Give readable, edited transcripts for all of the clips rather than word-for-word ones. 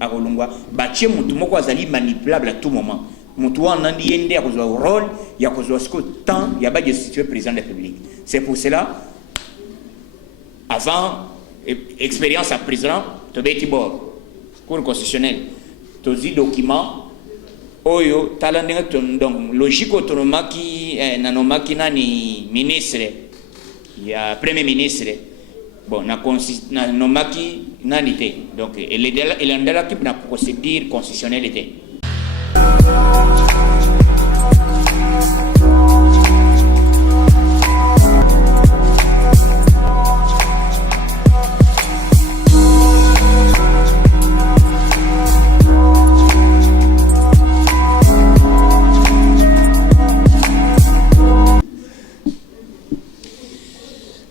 akolungwa batie mutu moko azali manipulable à tout moment mutu wana ndi yende akozwa rôle ya kozwa siko temps ya ba destituer président de la République. C'est pour cela avant expérience à président to beti bor cour constitutionnelle to zi document oyo tala ndenge donc logique autonomaki nanomaki nani ministre ya premier ministre bon na nomaki nani te donc il andala ki na procédure constitutionnelle te.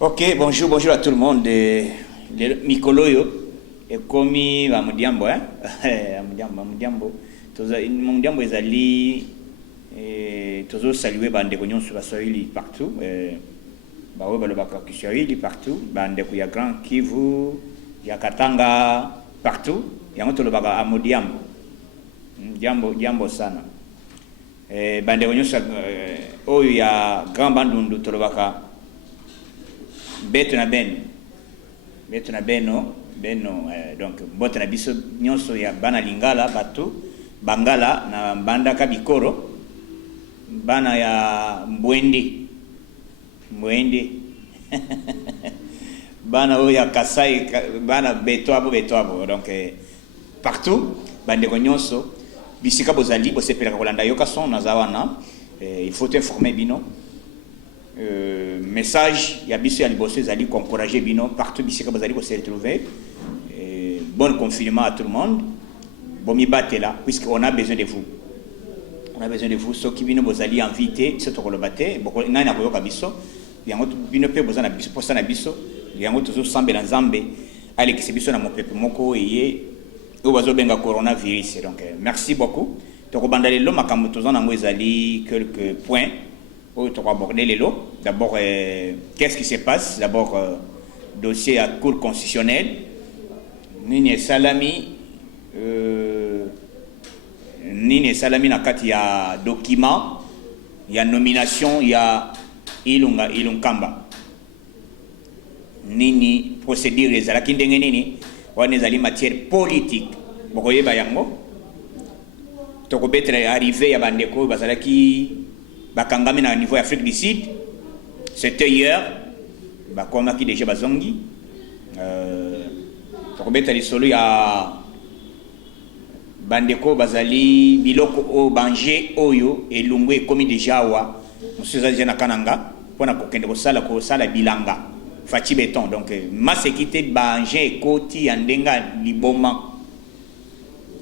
Ok, bonjour à tout le monde. Mikoloyo, et comme Mamudiambo, hein? Mamudiambo, ezali, toujours saluer bande cognon sur la Swahili partout, Swahili partout, bande ya Grand Kivu, ya Katanga partout, ya ngoto le baka Amudiambo, Diambo sana. Bande cognon sur oyo ya Grand Bandundu to le baka beto na beno donc bote na biso nyonso ya bana lingala batu bangala na banda kabikoro bana ya mbwende bana o ya Kasai bana beto abo donc partout bande ko nyonso bisika bozali bo sepelaka kolanda yoka son nazawana il faut informer bino. Message ya biso ya liboso ezali encourager bino partout bisika bazali ko se retrouver. Bon confinement à tout le monde. Bon mi batela puisqu'on a besoin de vous. On a besoin de vous ceux qui bino bozali invité ce to ko le baté boko nani akoyoka biso yango bino pe bozana biso posa na biso yango tozo sambela nzambe ale ki biso na mopepe moko eye o bazo benga coronavirus donc merci beaucoup. To ko bandale lo makambo tozana ngo ezali quelques points. D'abord, qu'est-ce qui se passe? D'abord, dossier à cour constitutionnelle. Nini Salami na kati ya document, il y a nomination, il y a Ilunkamba. Nini procédure les alaki ndenge nini? Wana ezali matière politique. Bokoyeba yango. Toko betre arrivé ya bandeko bazalaki bakangami na niveau Afrique du Sud. C'était hier bakomaki déjà bazongi tokobeta lisolo ya bandeko bazali biloko o banger oyo elungu ekomi déjà wa monsieur za na kananga pona kokende kosala bilanga faci béton donc masekite banger ekoti andenga liboma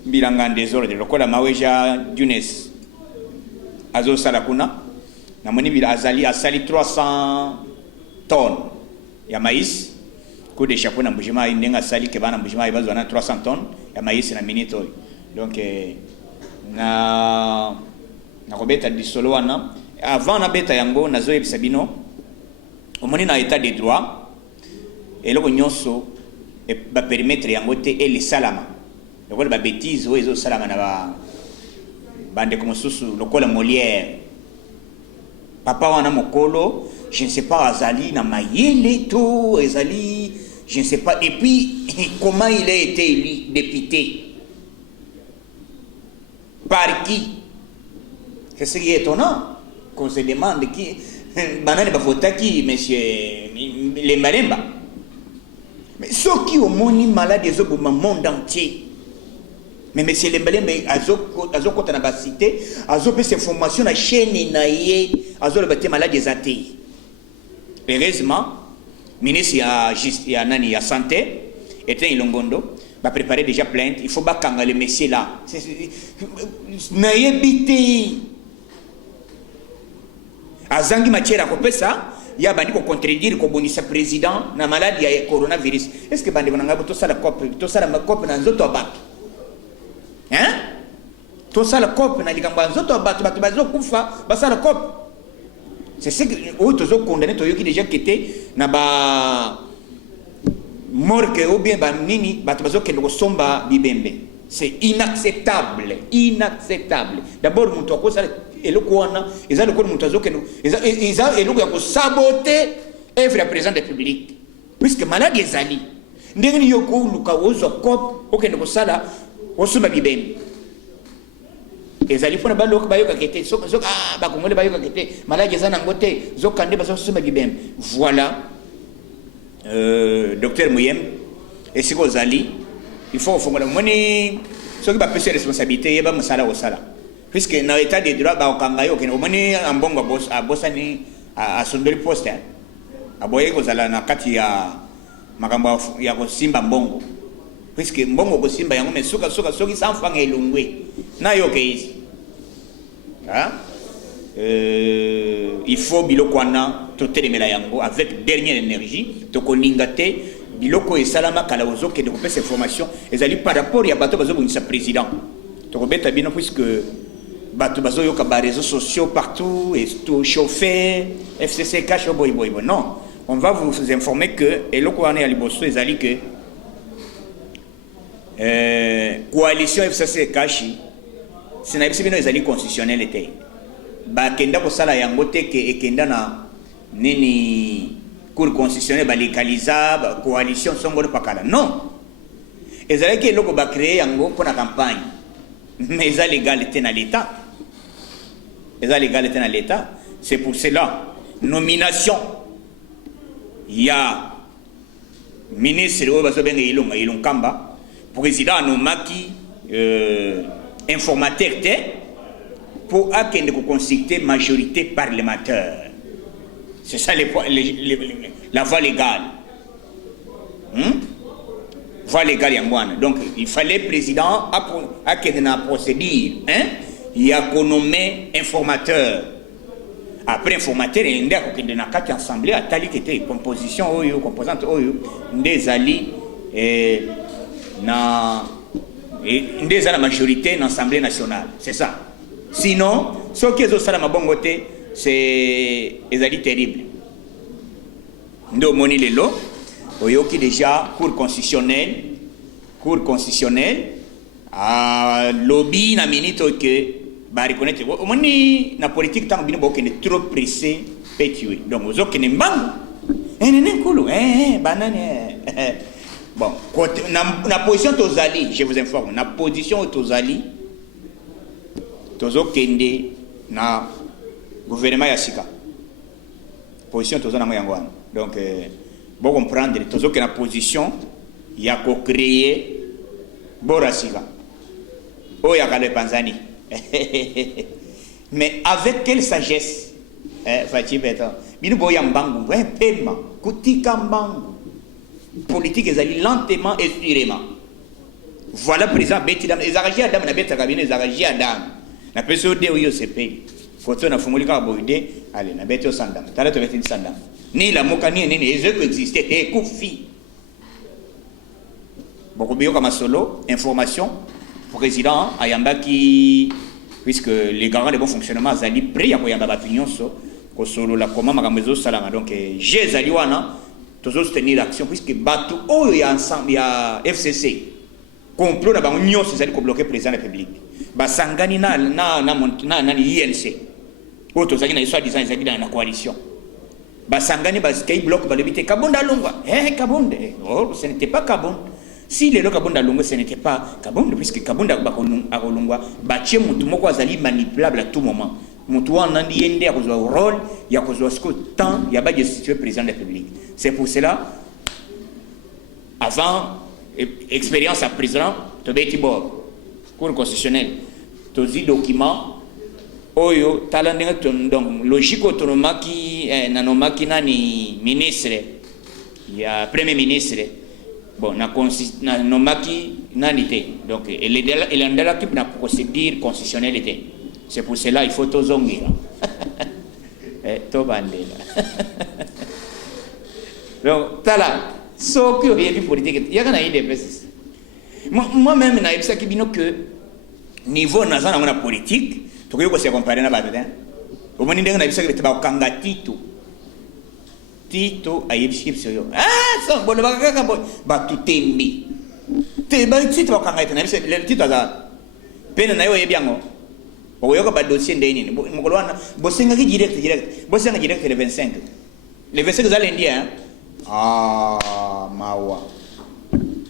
bilanga désordre lokola maweja Dunes azo sala kuna na moni bila azali asali 300 tonnes ya maïs ko de chapeau na mbujima indenga sali ke bana mbujima ibazo na 300 tonnes ya maïs na minito donc na kobeta disolo wana avant na beta yango nazo yebisa bino omoni na état de droit eloko nyonso ba permettre yango te eli salama lokola ba bêtise o ezo salama na ba bande comme susu lokola Molière papa wana mokolo je ne sais pas azali na mayele to ezali je ne sais pas et puis comment il a été élu député par qui? C'est ce qui est étonnant qu'on se demande qui banane ba vota qui monsieur les Malemba mais ceux qui au moni malade des autres monde entier. Mais monsieur Lembalembe azo kota na basité azo pe ces formations na chaîne na ye azo le baté malade des athées. Heureusement ministre ya nani ya santé était Ilongondo va préparer déjà plainte il faut pas kanga le monsieur là na yebité azangi matière ko pesa ya bandi ko contredire ko bonisa président na maladie ya coronavirus est-ce que bandi bonanga to sala cop na nzoto abatu hein to sala cop na likamba nzoto abatu batu bazo kufa basala cop c'est ce que o tozo condamné to yoki déjà quitté na ba morgue ou bien ba nini batu bazo kendo ko somba bibembe C'est inacceptable. Inacceptable. D'abord, mon toit, ça et le quoi, ils ont le quoi, mon toit, ils ont saboté l'œuvre président de la République. Puisque malade est ali. Ndenge ni yoko luka wozo kop okende kosala osuma bibem. Ezali fona balok bayoka kete so ba kongole bayoka kete malade ezana ngote zokande baso suma bibem. Voilà. Docteur Mouyem et si vous allez il faut fongola moni so ki ba pese responsabilité yeba musala osala. Puisque dans l'état de droit ba okanga yo kene moni ambongo boss a bossani a sondeli poste. Aboye kozala na kati ya makambo ya kosimba mbongo puisque mbongo kosimba yango mesuka soki sanfanga elungwe na yo ke ici il faut biloko wana totelemela yango avec dernière énergie tokoninga te biloko esalama kala ozokende kopesa information ezali par rapport ya bato bazobungisa président tokobeta bino puisque bato bazoyoka ba réseaux sociaux partout et tout chauffé FCC cache boy non. On va vous informer que, et le quoi on est à Liboso, ils allaient que coalition FCC Kashi, c'est n'a pas ils allaient constitutionnel était. Bah kenda ko sala yangote que et kenda na nini cour constitutionnel ba légaliser ba coalition songolo pakala. Non. Ils allaient que loko ba créer yango pour la campagne. Mais ils allaient légalité dans l'État. Ils allaient légalité dans l'État. C'est pour cela nomination. Il y a ministre Obasobenga Ilon Kamba, président Nomaki, informateur pour acquérir de constituer majorité parlementaire. C'est ça la voie légale. Voie légale Yangwana. Donc il fallait président acquérir la procédure. Il y a qu'on nommé informateur. Après informateur et ndé ko kende na kati assemblée atali kete composition oyo composante oyo ndé ali na ndé za la majorité dans l'Assemblée nationale, c'est ça. Sinon ce qui est au sala mabongote c'est ezali terrible. Ndo moni lelo oyo ki déjà cour constitutionnelle a lobby na minute que ba reconnaître omoni na politique tant bino bokene trop pressé pétué donc ozokene mbangu nene kulu banane bon na position tozali je vous informe na position tozali tozokende na gouvernement ya sika position tozana ngo yango donc bon comprendre tozokene na position ya ko créer borasika oya kale panzani. Mais avec quelle sagesse Fatih Beto bino boya mbangu pema kutika mbangu politique ezali lentement et sûrement. Voilà président Betty Dam ezaraji adam na beta kabine ezaraji adam na peso de oyo sepe photo na fungulika boide allez na beto sandam tala to betin sandam ni la mokani ni ezo exister et kufi beaucoup bio comme solo information président ayambaki puisque les garants de bon fonctionnement zali prêt ya koyamba opinion so ko solo la comment makambezo salama donc j'ai zali wana toujours soutenir l'action puisque batu oyo ya ensemble ya FCC complot na bango nyonso zali ko bloquer président de la République basangani na INC auto zali na histoire disant zali na coalition basangani baskai bloc balebite kabonda longwa kabonde ce n'était pas kabonde. Si les Kabunda Lungo, ce n'était pas Kabunda, puisque Kabunda Akolungwa, Bachie Moutumoko azali manipulable à tout moment. Moutouan Nandi Yende a besoin de rôle, il y a besoin de temps, il y a pas de situé président de la République. C'est pour cela, avant expérience à président, tu as été cour constitutionnel, tu as dit document, Oyo, talandinga donc logique autonomaki, nanomaki nani ministre, il y a premier ministre. Bon, na nomaki nanité. Donc, il est là qui na procédure constitutionnelle. C'est pour cela il faut tozongira. To bandela. Donc, tala, so que rien politique, il y a kana idée précise. Moi-même na ebisa kibino que niveau nazana na politique, to ko se comparer na bato, au moins ndenge na ebisa que ba kanga Tito ayebisi yo so bolo bakaka bo batutembi te ba titre ba kanga tena bise le titre za pena na yo yebiango o yo ka ba dossier ndeni mokolo wana bosenga ki direct bosenga direct le 25 le 25 za lundi hein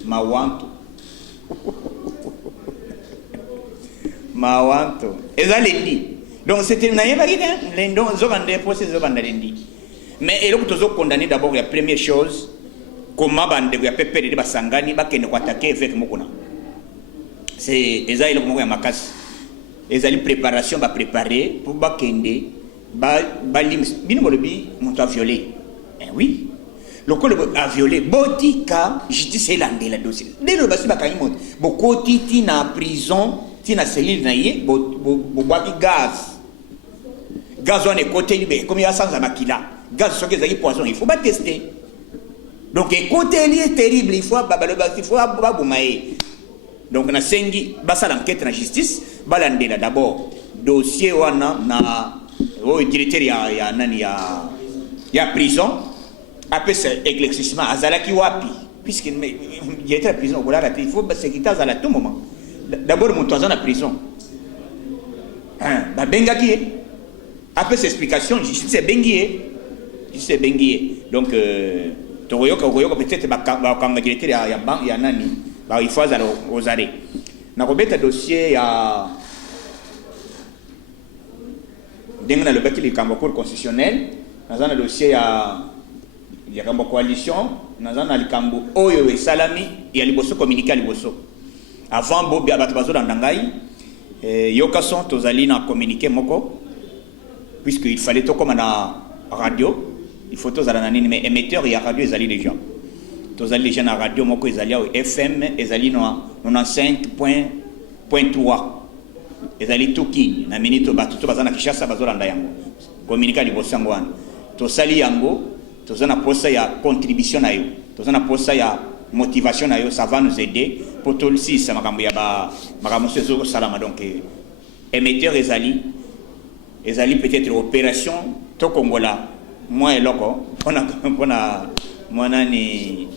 mawanto mawanto eza lundi donc c'était na yeba gida lendo zokande procès zokanda lundi mais eloko tozo condamner d'abord la première chose comment bande ya pepere de basangani bakende ko attaquer avec mokona c'est eza eloko moko ya makasi ezali préparation ba préparer pour bakende ba lim bino bolobi monto a violé oui le col a violé botika justice elande la dossier dès le basi bakanyi monte bokoti ti na prison ti na cellule na ye bo baki gaz on est côté libre comme il y a sans makila gaz soki ezali poison il faut pas tester donc côté li est terrible il faut babumaye donc na sengi basala enquête na justice balandela d'abord dossier wana na directeur ya nani ya prison après c'est éclaircissement azalaki wapi puisque directeur de prison voilà il faut sécurité à tout moment d'abord mon toison na prison ba bengaki après cette explication justice bengi donc toyoka peut-être ba kanga directeur ya nani ba il faut azala aux arrêts na kobeta dossier ya denga le baki le Cour constitutionnel na dossier ya kambo coalition na likambo oyo esalami ya liboso communiquer liboso avant bobi abato bazo ndangai yoka son tozali na communiquer moko puisque il fallait to comme na radio il faut tozala na nini mais émetteur ya radio ezali déjà tozali déjà na radio moko ezali au FM ezali no 95.3 ezali tuki na minute bato to bazana kishasa bazolanda yango communiquer liboso yango wana tosali yango tozana posa ya contribution na yo tozana posa ya motivation na yo ça va nous aider pour tout le ça makambo ya ba makambo sezo salama donc émetteur ezali peut-être opération to kongola moi et loko on a monani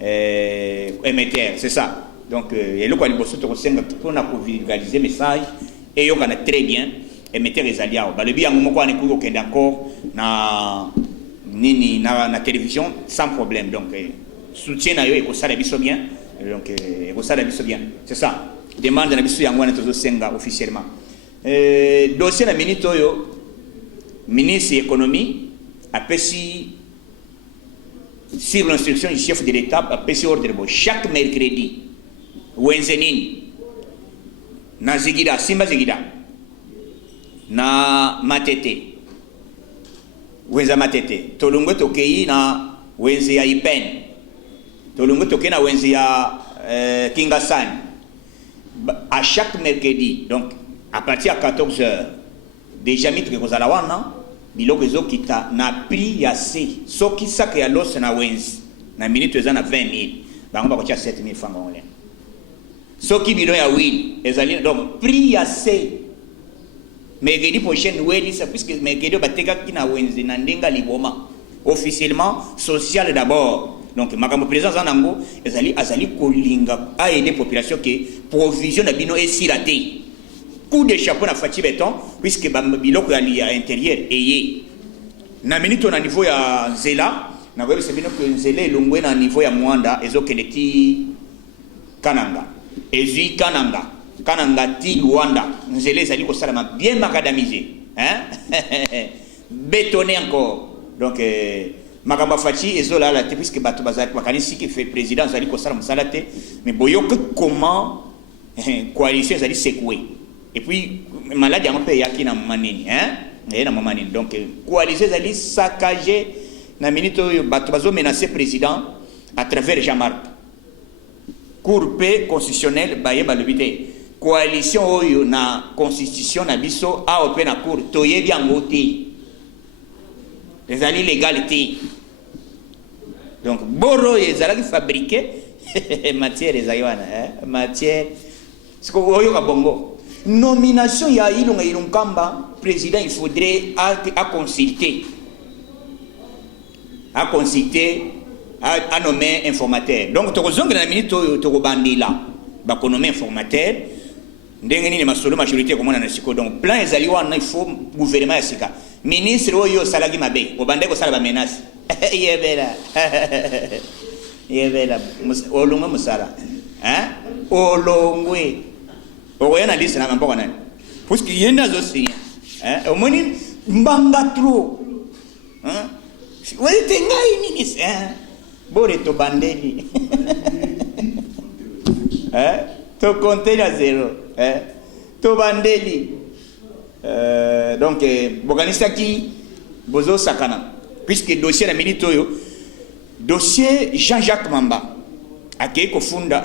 émetteur c'est ça donc et loko liboso to kosenga pour na vulgariser message et yo kana très bien émetteur ezali awo ba le bi yango moko ani ko kende encore na nini na télévision sans problème donc soutien na yo et ko sala biso bien donc ko sala biso bien c'est ça demande na biso yango na tozo senga officiellement dossier na minute oyo ministre économie apesi sur l'instruction du chef de l'État apesi ordre bo chaque mercredi wenzenini na zigida simba zigida na matete wenza matete tolungo tokei na wenzi ya ipen tolungo tokei na wenzi ya kingasani à chaque mercredi donc à partir de 14h déjà mitre kozala wana biloko ezokita na prix ya C soki saka ya los na wenzi na minute eza na 20,000 bango bakotia 7,000 francs congolais soki bidon ya wili ezali donc prix ya C mercredi prochaine weli ça puisque mercredi batekaki na wenzi na ndenga liboma officiellement social d'abord donc makambo président zanango azali kolinga a aider population que provision na bino esila te coup de chapeau na Fati Béton puisque biloko ya intérieur eye na minute na niveau ya Nzela na kwa sababu que Nzela elongwe na niveau ya Mwanda ezokeleti Kananga ezui Kananga ti Luanda Nzela ezali ko sala bien macadamisé hein bétonné encore donc makambo Fati ezola la te puisque bato bazaki bakanisi ki fait président ezali ko sala musala te mais boyoka comment coalition ezali secoué et puis malade en paix yaki na manini hein et na manini donc coalition ezali saccagé na minute bato bazo menacer président à travers Jean-Marc cour paix constitutionnel baye balobité coalition oyo na constitution na biso a open na cour toyebi yango te ezali légalité donc boro ezalaki fabriqué matière ezali wana matière siko oyo ka bongo nomination ya Ilunga Ilunkamba président il faudrait à consulter à nommer informateur donc to kozonga na minute to bandila bakonomi informateur ndenge nini masolo majorité komona na siko donc plan ezali wana il faut gouvernement ya sika ministre oyo salagi mabe obande ko sala ba menace yebela yebela olongwe musala olongwe okoyana liste na mboka nani parce que yenda zo signer omoni mbanga trop wali tengai ministre bore to bandeli to compter à zéro to bandeli donc bokanisa ki bozo sakana puisque dossier la minute oyo dossier Jean-Jacques Mamba akei ko funda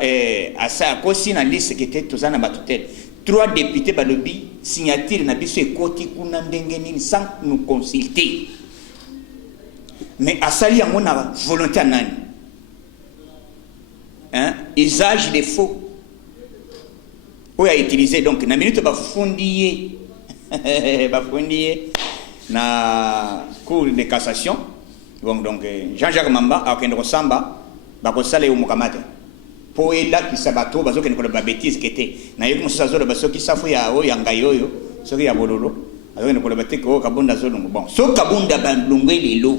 asa kosi na liste qui était tozana batutel 3 députés balobi signature na biso ekoti kuna ndenge nini sans nous consulter mais asali yango na volonté nani usage des faux ou a utilisé donc na minute bafundiye na cour de cassation donc Jean-Jacques Mamba a kendo samba bakosala yo mukamate po ela kisabato bazokende kola ba bêtise kete na yo musa zolo basoki safu ya o ya ngayo yo soki ya bololo azokende kola bateko kabunda zolo bon so kabunda bandungwe lelo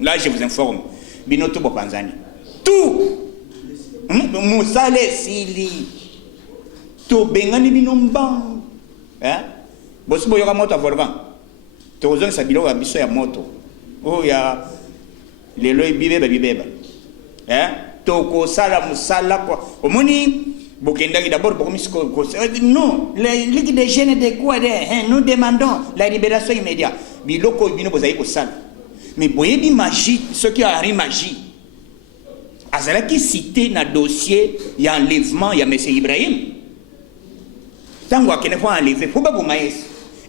là je vous informe binoto bopanzani tout musale sili to bengani binomba bosi boyoka moto volcan to ozongi sa biloko ya biso ya moto o ya lelo bibeba to ko sala musala kwa omoni bokendaki d'abord bokomisiko non les ligues des jeunes de quoi nous demandons la libération immédiate biloko bino bozali ko sala mais boyebi magie ce qui a ri magie azalaki cité na dossier ya enlèvement ya monsieur Ibrahim tango akene po enlever faut ba bomaes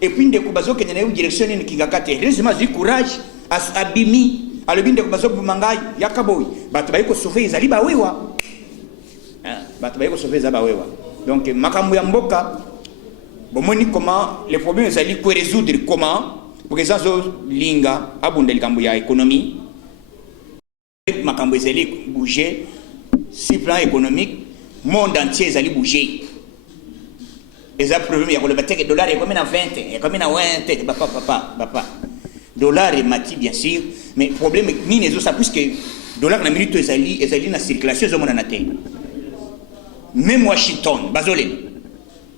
et puis ndeko bazokende na direction ni kingakate heureusement du courage as abimi alobi ndeko bazobumangai yakaboy bato bayiko sauver ezali bawewa bato bayiko sauver ezali bawewa donc makambo ya mboka bomoni comment les problèmes ezali ko résoudre comment pour que ça zo linga abunda likambo ya économie makambo ezali bouger si plan économique monde entier ezali bouger les problèmes il y a le battre dollar est comme na 20 est comme na 20 papa dollar est mati bien sûr mais problème ni les autres ça puisque dollar na minute ezali na circulation zo mona na terre même Washington bazolé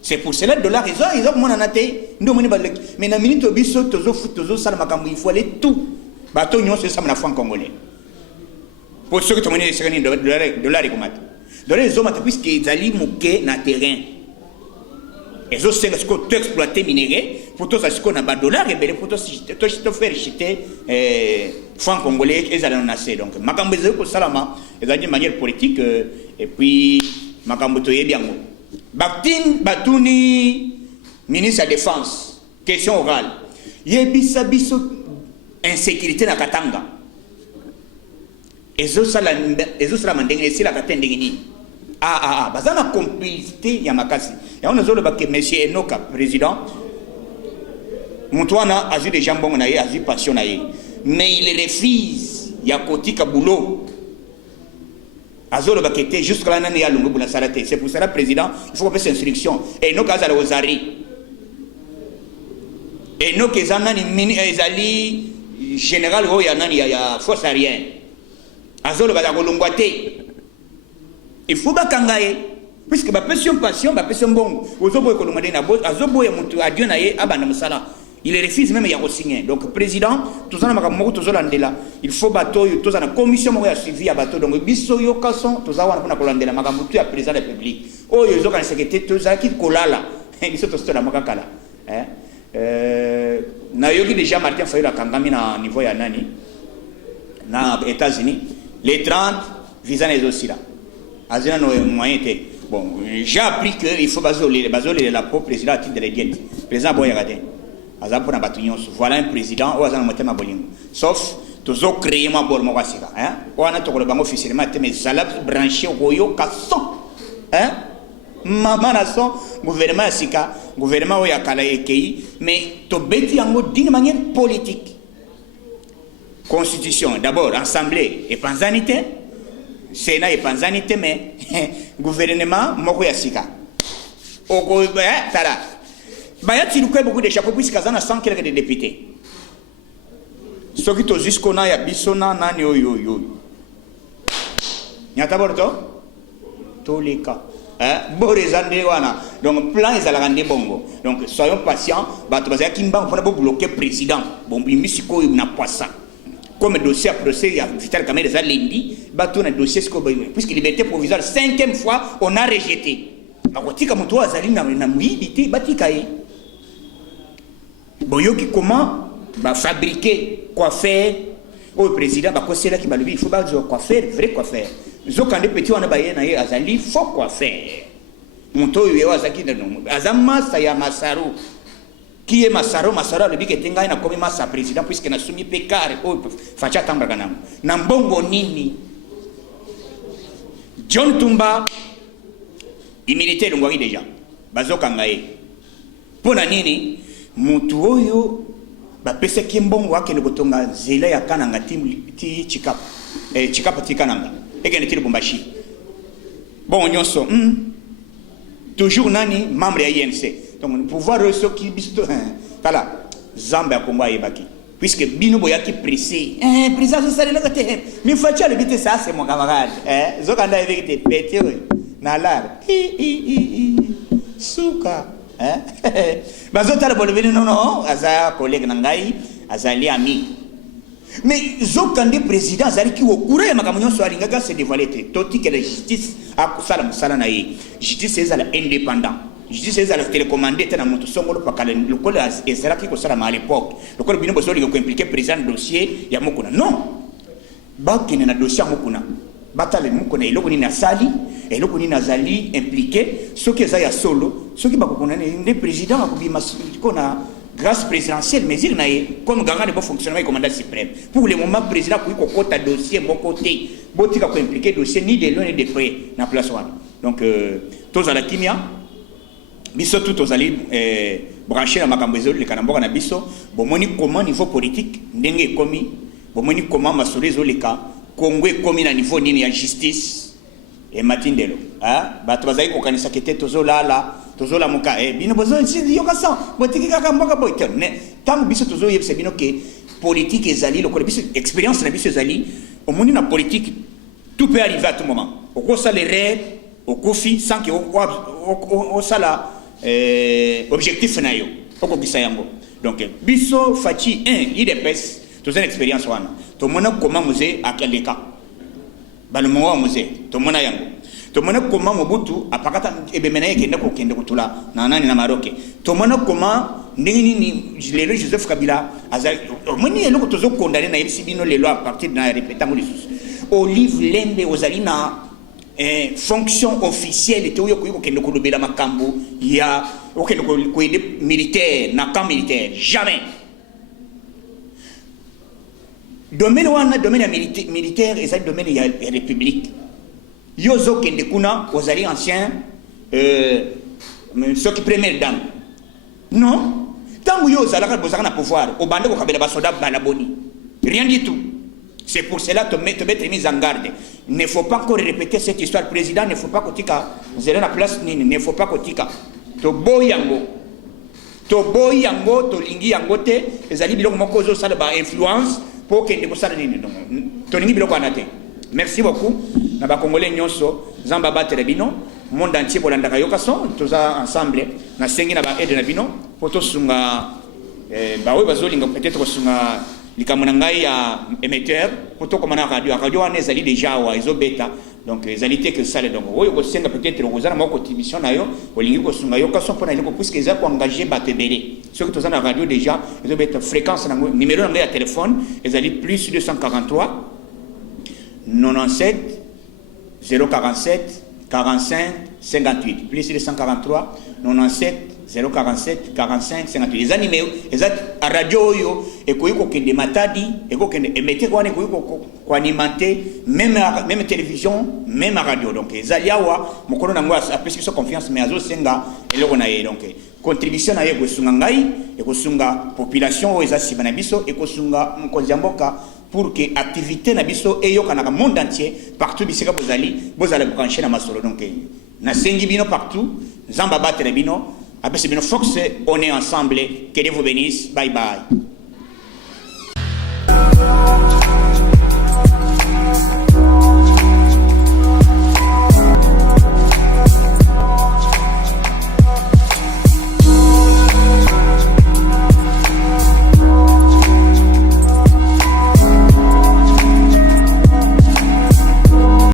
c'est pour cela dollar ils ont mona na terre ndo moni balek mais na minute biso tozo sala makambo il faut aller tout bato nyonso ça na franc congolais pour ceux qui te monnaie c'est dollar comment dollar zo mata puisque ezali moké na terrain et autres c'est ce que tu exploiter minerai pour toi ça ce qu'on a bas dollar et bien pour toi si tu faire chiter franc congolais et ça en assez donc makambo ezali ko salama ezali de manière politique et puis makambo to yebiango Baktin batuni ministre de la défense question orale yebisa biso insécurité na Katanga ezo sala mandenge si la katende ngini bazana complicité ya makasi ya on azolo ba que monsieur Enoka président Moutouana a vu des gens bon naïe a vu passion naïe mais il refuse ya kotika boulot azolo ba kete jusqu'à la nani ya lungu bula salate c'est pour ça le président il faut faire instruction Enoka za rosari Enoka ezana ni ezali général roya nani ya force aérienne azolo ba kolongwate il faut bakangaye puisque ba passion bongo ozoboye ko lumade na bo azoboye mutu adio na ye abanda musala il refuse même ya ko signer donc président tozana makamoko tozolandela il faut bato yo tozana commission moko ya suivi ya bato donc biso yo kason tozawana pona kolandela makambo tu ya président de la République oyo zo kana secrétaire tozaki kolala biso tostola makakala na yoki déjà Martin Fayulu kangami na niveau ya nani na États-Unis les 30 visa les aussi là azina no moyen té bon j'ai appris que il faut bazoler la propre président à titre délégué président boya gade azapo na batunyon voilà un président ou azana motema bolingo sauf tozo créer ma bol mo kasika wana to ko bango officiellement té mais zalab branché koyo kaso mama na son gouvernement sika gouvernement o ya kala ekei mais to beti yango d'une manière politique constitution d'abord assemblée et panzanité Sénat et panzanité mais gouvernement moko ya sika oko tala baya tiluka beaucoup de chapeaux puisque azana 100 quelques de députés soki to jusqu'au na ya bisona nani oyo nyata borto tous les cas Borézandé wana donc plan ils allaient bongo donc soyons patients bato bazaya kimba on peut bloquer président bon bimisiko na poisson comme dossier à procès il y a Vital Kamerhe ça lundi bato na dossier puisque liberté provisoire 5e fois on a rejeté bakotika moto azali na muibité batika yi boyoki comment ba fabriquer quoi faire au président bakosela ki balobi il faut ba quoi faire vrai quoi faire zokande petit wana baye na ye azali faut quoi faire moto yo azaki azama sa ya Masaru qui est Masaru le big etenga na komi masa président puisque na sumi pekare o facha tamba kana na mbongo nini John Tumba imilité longwaki déjà bazokanga ye pona nini mutu oyo ba pese kimbongo wake ngotonga zela ya kananga ti chikap chikap ti kananga ekene ti Lubumbashi bon nyonso toujours nani membre ya INC donc pouvoir reso ki bisto tala zamba ya Kongo ayebaki puisque bino boyaki pressé président ça le côté mi facha le bité ça c'est mon camarade zokanda evite pété na lar suka bazotala bolobeni non aza collègue nangai azali ami mais zokande président azali ki okura ya makambo nyonso alingaga se dévoiler toti que la justice akusala musala na ye justice ezala indépendant justice ezala télécommandé tena moto songolo pakala lokolo ezala ki kosala à l'époque lokolo bino bozoli ko impliquer président dossier ya mokuna non bakene na dossier mokuna batale mokuna eloko ni nasali eloko ni nazali impliqué soki ezaya solo soki bakokona ne président akobima kona grâce présidentielle mais il n'a comme garant de bon fonctionnement et commandant suprême pour le moment président qui kokota dossier mon côté botika ko impliquer dossier ni de loin ni de près na place wana donc tous à la kimia biso tout aux ali brancher na makambo ezoli le kanamboka na biso bomoni comment niveau politique ndenge komi bomoni comment masolo ezoleka Congo komi na niveau nini ya justice et matindelo bato bazali kokanisa kete tozola muka bino bozo nsi yokasan botiki kaka mboka boite ne tam biso tozo yebse bino ke politique ezali lokole biso expérience na biso ezali omoni na politique tout peut arriver à tout moment oko salaire okofi sans que o sala objectif na yo oko bisa yango donc biso fachi IDPS tozo une expérience wana to mona comment musée akaleka balmo musée to mona yango tomona comment Mobutu apakata ebemena yake ndako kende kutula na nani na Maroc tomona comment nini lelo Joseph Kabila azali moni eloko tozo condamner na yebisi bino lelo à partir de na répétant les choses Olive Lembe ozali na fonction officielle te oyo ko kende kolobela makambo ya okende ko aider militaire na camp militaire jamais domaine wana domaine militaire et ça domaine ya république Yozo kende kuna ozali ancien ceux qui première dame non tant yo zalaka bozaka na pouvoir au bande ko kabela ba soda balaboni rien du tout c'est pour cela te mettre mise en garde ne faut pas encore répéter cette histoire président ne faut pas kotika zela na place nini ne faut pas kotika to boyango to lingi yango te ezali biloko moko zo sala ba influence pour kende ko sala nini donc to lingi biloko anate. Merci beaucoup. Na ba congolais nyonso zamba batela bino monde entier bolandaka yokason toza ensemble na sengi na ba aide na bino poto sunga ba we bazolinga peut-être ko sunga likamuna ngai ya émetteur poto komana radio wana ezali déjà wa izo beta donc ezali te que ça donc oyo ko senga peut-être rozana moko contribution na yo olingi ko sunga yokason pona iliko puisque eza ko engager batebele ce que toza na radio déjà izo beta fréquence na numéro na ya téléphone ezali plus 243 97 047 45 58 plus 243 97 047 45 58 les animés les radio yo et ko kende matadi et ko kende emeté ko ko alimenter même télévision même radio donc les aliawa mokono nango apesi so confiance mais azo senga eloko na ye donc contribution na ye ko sunga ngai et ko sunga population o eza sibana biso et ko sunga mkonzi mboka pour que activité na biso eyokana ka monde entier partout bisika bozali branché na masolo donc na sengi bino partout zamba battre bino apesi bino fox on est ensemble que Dieu vous bénisse bye bye.